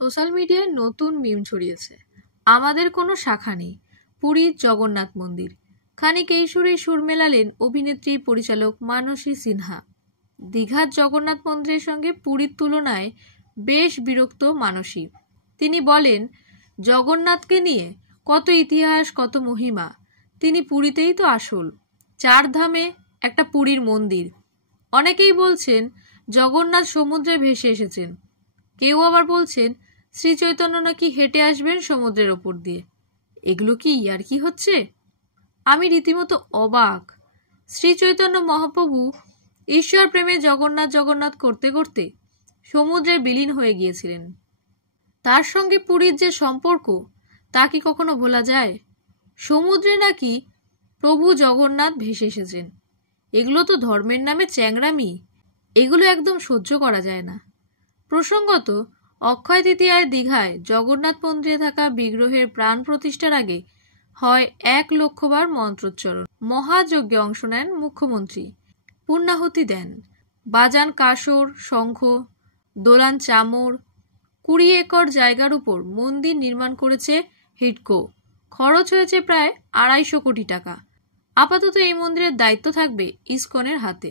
Social মিডিয়ায় নতুন মিম ছড়িয়েছে। আমাদের কোনো শাখা নেই, পুরীর জগন্নাথ মন্দির। খানিক এই সুরে সুর মেলালেন অভিনেত্রী পরিচালক মানসী সিনহা। দীঘার জগন্নাথ মন্দিরের সঙ্গে পুরীর তুলনায় বেশ বিরক্ত মানসী। তিনি বলেন, জগন্নাথকে নিয়ে কত ইতিহাস, কত মহিমা, তিনি পুরীতেই তো আসল। 4 ধামে একটা পুরীর মন্দির। অনেকেই বলছেন জগন্নাথ সমুদ্রে ভেসে এসেছেন, কেউ আবার বলছেন শ্রী চৈতন্য নাকি হেঁটে আসবেন সমুদ্রের ওপর দিয়ে। এগুলো কি ইয়ার্কি হচ্ছে? আমি রীতিমতো অবাক। শ্রী চৈতন্য মহাপ্রভু ঈশ্বর প্রেমে জগন্নাথ জগন্নাথ করতে করতে সমুদ্রে বিলীন হয়ে গিয়েছিলেন। তার সঙ্গে পুরীর যে সম্পর্ক, তা কি কখনো ভোলা যায়? সমুদ্রে নাকি প্রভু জগন্নাথ ভেসে এসেছেন। এগুলো তো ধর্মের নামে চ্যাংড়ামি। এগুলো একদম সহ্য করা যায় না। প্রসঙ্গত, অক্ষয় তৃতীয়ায় দীঘায় জগন্নাথ মন্দিরে থাকা বিগ্রহের প্রাণ প্রতিষ্ঠার আগে হয় 1 লক্ষ বার মন্ত্রোচ্চারণ। মহাযজ্ঞে অংশ নেন মুখ্যমন্ত্রী, পূর্ণাহুতি দেন, বাজান কাসর, শঙ্খ, দোলান চামর। 20 একর জায়গার উপর মন্দির নির্মাণ করেছে হিডকো। খরচ হয়েছে প্রায় 250 কোটি টাকা। আপাতত এই মন্দিরের দায়িত্ব থাকবে ইসকনের হাতে।